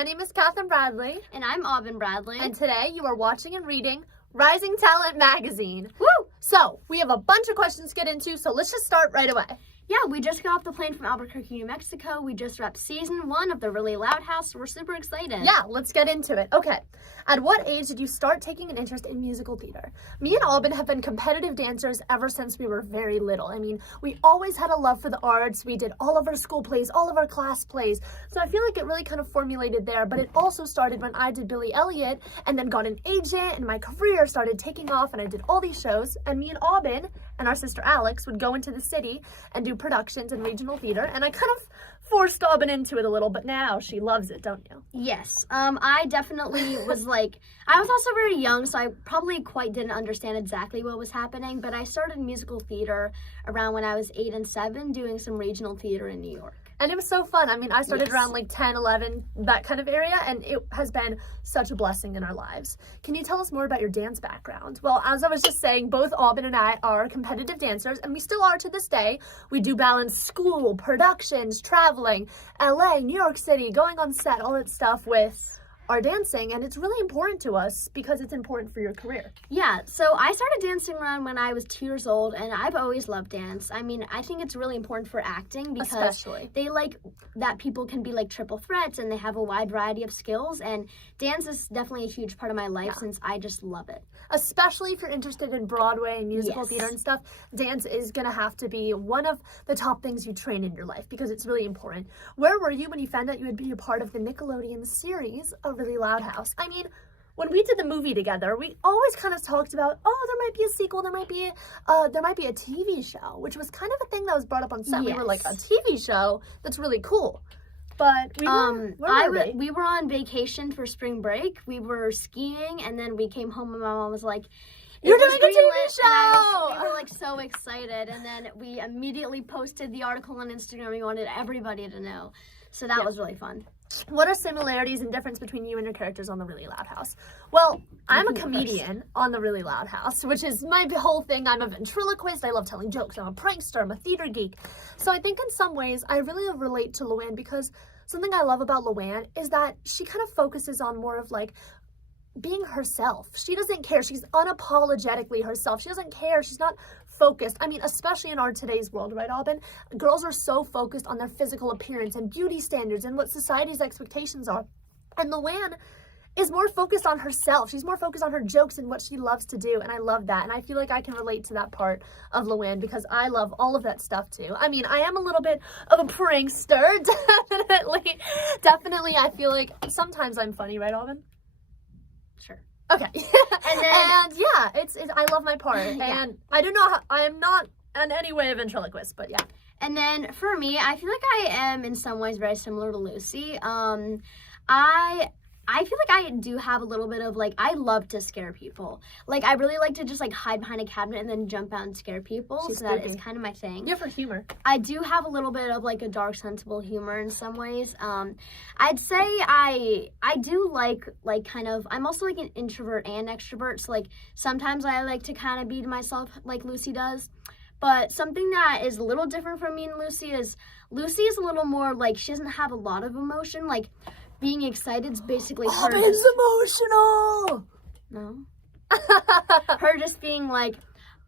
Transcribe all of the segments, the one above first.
My name is Katherine Bradley. And I'm Aubin Bradley. And today you are watching and reading Rising Talent Magazine. Woo! So, we have a bunch of questions to get into, so let's just start right away. Yeah, we just got off the plane from Albuquerque, New Mexico. We just wrapped season 1 of The Really Loud House, so we're super excited. Yeah, let's get into it. Okay, at what age did you start taking an interest in musical theater? Me and Aubin have been competitive dancers ever since we were very little. I mean, we always had a love for the arts. We did all of our school plays, all of our class plays. So I feel like it really kind of formulated there, but it also started when I did Billy Elliot and then got an agent and my career started taking off and I did all these shows, and me and Aubin and our sister Alex would go into the city and do productions in regional theater, and I kind of forced Aubin into it a little, but now she loves it, don't you? Yes, I definitely was I was also very young, so I probably quite didn't understand exactly what was happening, but I started musical theater around when I was 8 and 7, doing some regional theater in New York. And it was so fun. I mean, I started Yes. around 10, 11, that kind of area, and it has been such a blessing in our lives. Can you tell us more about your dance background? Well, as I was just saying, both Aubin and I are competitive dancers, and we still are to this day. We do balance school, productions, traveling, LA, New York City, going on set, all that stuff with our dancing, and it's really important to us because it's important for your career. Yeah, so I started dancing around when I was 2 years old, and I've always loved dance. I mean, I think it's really important for acting because Especially. they like that people can be triple threats and they have a wide variety of skills, and dance is definitely a huge part of my life since I just love it. Especially if you're interested in Broadway and musical theater and stuff, dance is going to have to be one of the top things you train in your life because it's really important. Where were you when you found out you would be a part of the Nickelodeon series, A Really Loud House? I mean, when we did the movie together, we always kind of talked about, oh, there might be a sequel, there might be a TV show, which was kind of a thing that was brought up on set. Yes. We were like, a TV show? That's really cool. But we were, we were on vacation for spring break. We were skiing, and then we came home, and my mom was like, "You're doing a TV show!" We were so excited, and then we immediately posted the article on Instagram. We wanted everybody to know, so that was really fun. What are similarities and difference between you and your characters on The Really Loud House? Well, I'm a comedian on The Really Loud House, which is my whole thing. I'm a ventriloquist. I love telling jokes. I'm a prankster. I'm a theater geek. So I think in some ways I really relate to Luann because something I love about Luann is that she kind of focuses on more of being herself. She doesn't care. She's unapologetically herself. She doesn't care. She's not focused. I mean, especially in our today's world, right, Aubin? Girls are so focused on their physical appearance and beauty standards and what society's expectations are. And Luann is more focused on herself. She's more focused on her jokes and what she loves to do, and I love that. And I feel like I can relate to that part of Luann because I love all of that stuff too. I mean, I am a little bit of a prankster, definitely. Definitely, I feel like sometimes I'm funny, right, Aubin? Sure. Okay. And yeah, it's I love my part. And I do not, I am not in any way a ventriloquist, but yeah. And then for me, I feel like I am in some ways very similar to Lucy. I feel like I do have a little bit of I love to scare people. I really like to just hide behind a cabinet and then jump out and scare people. So that is kind of my thing. You're for humor. I do have a little bit of a dark, sensible humor in some ways. I'd say I do I'm also an introvert and extrovert. So sometimes I like to kind of be to myself like Lucy does. But something that is a little different from me and Lucy is a little more she doesn't have a lot of emotion. Being excited is basically her. Aubin's emotional. No. Her just being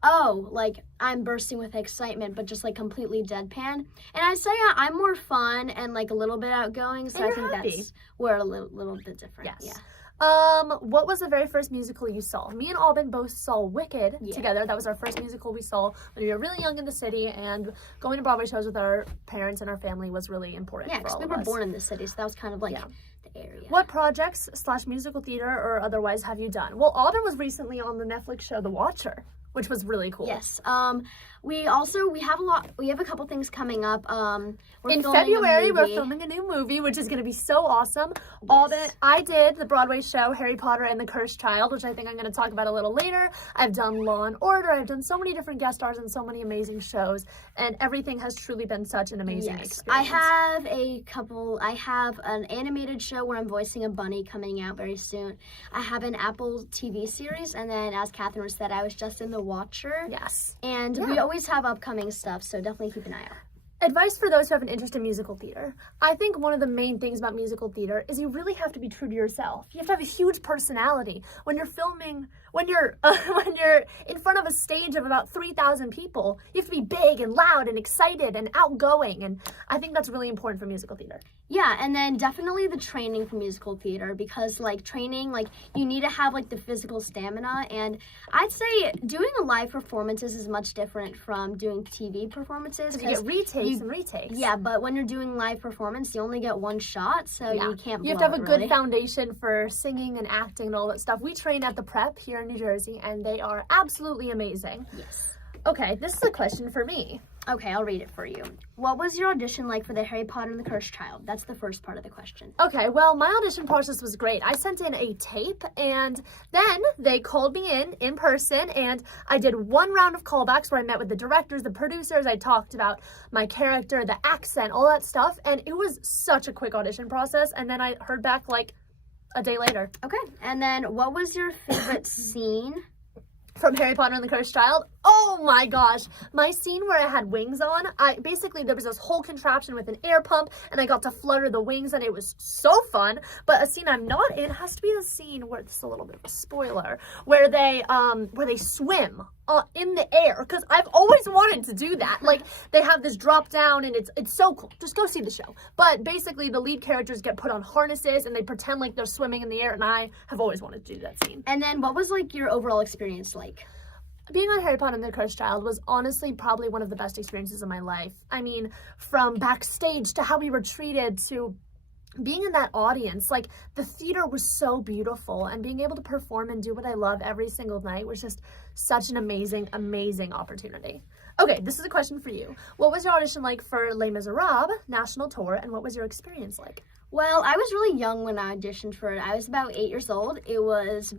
I'm bursting with excitement, but just completely deadpan. And I'd say I'm more fun and a little bit outgoing, so I think that's we're a little bit different. Yes. Yeah. What was the very first musical you saw? Me and Aubin both saw Wicked together. That was our first musical we saw when we were really young in the city, and going to Broadway shows with our parents and our family was really important for all of us. Yeah, because we were born in the city, so that was kind of the area. What projects / musical theater or otherwise have you done? Well, Aubin was recently on the Netflix show The Watcher, which was really cool. Yes. We have a couple things coming up. In February, we're filming a new movie, which is going to be so awesome. Yes. I did the Broadway show Harry Potter and the Cursed Child, which I think I'm going to talk about a little later. I've done Law and Order. I've done so many different guest stars and so many amazing shows, and everything has truly been such an amazing experience. I have an animated show where I'm voicing a bunny coming out very soon. I have an Apple TV series, and then as Catherine said, I was just in The Watcher. Yes. And we always have upcoming stuff, so definitely keep an eye out. Advice for those who have an interest in musical theater. I think one of the main things about musical theater is you really have to be true to yourself. You have to have a huge personality. When you're filming, when you're in front of a stage of about 3,000 people, you have to be big and loud and excited and outgoing. And I think that's really important for musical theater. Yeah, and then definitely the training for musical theater, because like training, like you need to have like the physical stamina, and I'd say doing a live performances is much different from doing TV performances. You get retakes and retakes. Yeah, but when you're doing live performance, you only get one shot, so you can't. You have to have a good foundation for singing and acting and all that stuff. We train at the Prep here in New Jersey, and they are absolutely amazing. Yes. Okay, this is a question for me. Okay, I'll read it for you. What was your audition like for the Harry Potter and the Cursed Child? That's the first part of the question. Okay, well, my audition process was great. I sent in a tape, and then they called me in person, and I did one round of callbacks where I met with the directors, the producers. I talked about my character, the accent, all that stuff, and it was such a quick audition process, and then I heard back like a day later. Okay, and then what was your favorite scene from Harry Potter and the Cursed Child? Oh my gosh. My scene where I had wings on, there was this whole contraption with an air pump, and I got to flutter the wings, and it was so fun. But a scene I'm not in has to be the scene where, this is a little bit of a spoiler, where they swim in the air, because I've always wanted to do that. Like, they have this drop down, and it's so cool. Just go see the show. But basically, the lead characters get put on harnesses, and they pretend like they're swimming in the air, and I have always wanted to do that scene. And then what was like your overall experience like? Being on Harry Potter and the Cursed Child was honestly probably one of the best experiences of my life. I mean, from backstage to how we were treated to being in that audience, like the theater was so beautiful, and being able to perform and do what I love every single night was just such an amazing, amazing opportunity. Okay, this is a question for you. What was your audition like for Les Miserables national tour, and what was your experience like? Well, I was really young when I auditioned for it. I was about 8 years old. It was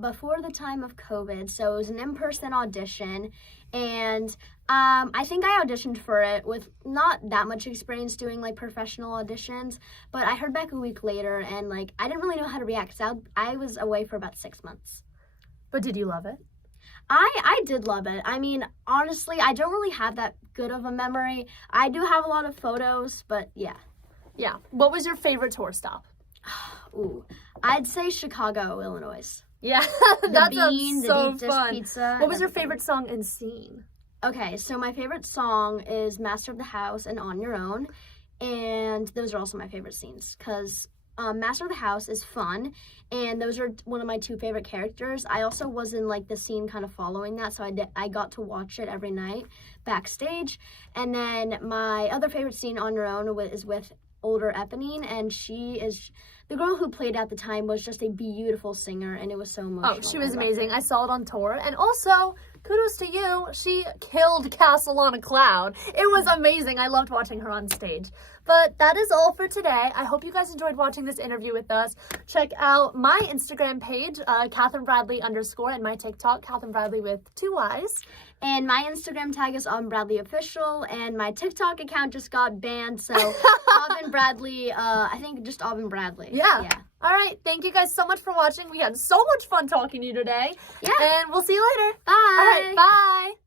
before the time of COVID, so it was an in-person audition, and I think I auditioned for it with not that much experience doing like professional auditions, but I heard back a week later, and like I didn't really know how to react because I was away for about 6 months. But did you love it? I did love it. I mean, honestly, I don't really have that good of a memory. I do have a lot of photos, but yeah. Yeah. What was your favorite tour stop? Ooh, I'd say Chicago, Illinois. Yeah, that sounds so fun. Pizza. What was your favorite song and scene? Okay, so my favorite song is Master of the House and On Your Own, and those are also my favorite scenes because Master of the House is fun, and those are one of my two favorite characters. I also was in like the scene kind of following that, so I got to watch it every night backstage. And then my other favorite scene, On Your Own, is with older Eponine, and she is the girl who played at the time was just a beautiful singer, and it was so emotional. Oh, she was amazing. I saw it on tour, and also kudos to you. She killed Castle on a Cloud. It was amazing. I loved watching her on stage. But that is all for today. I hope you guys enjoyed watching this interview with us. Check out my Instagram page, Catherine Bradley _, and my TikTok, Catherine Bradley with 2 Y's. And my Instagram tag is Aubin Bradley Official, and my TikTok account just got banned, so Aubin Bradley, I think just Aubin Bradley. Yeah. All right. Thank you guys so much for watching. We had so much fun talking to you today. Yeah. And we'll see you later. Bye. All right. Bye.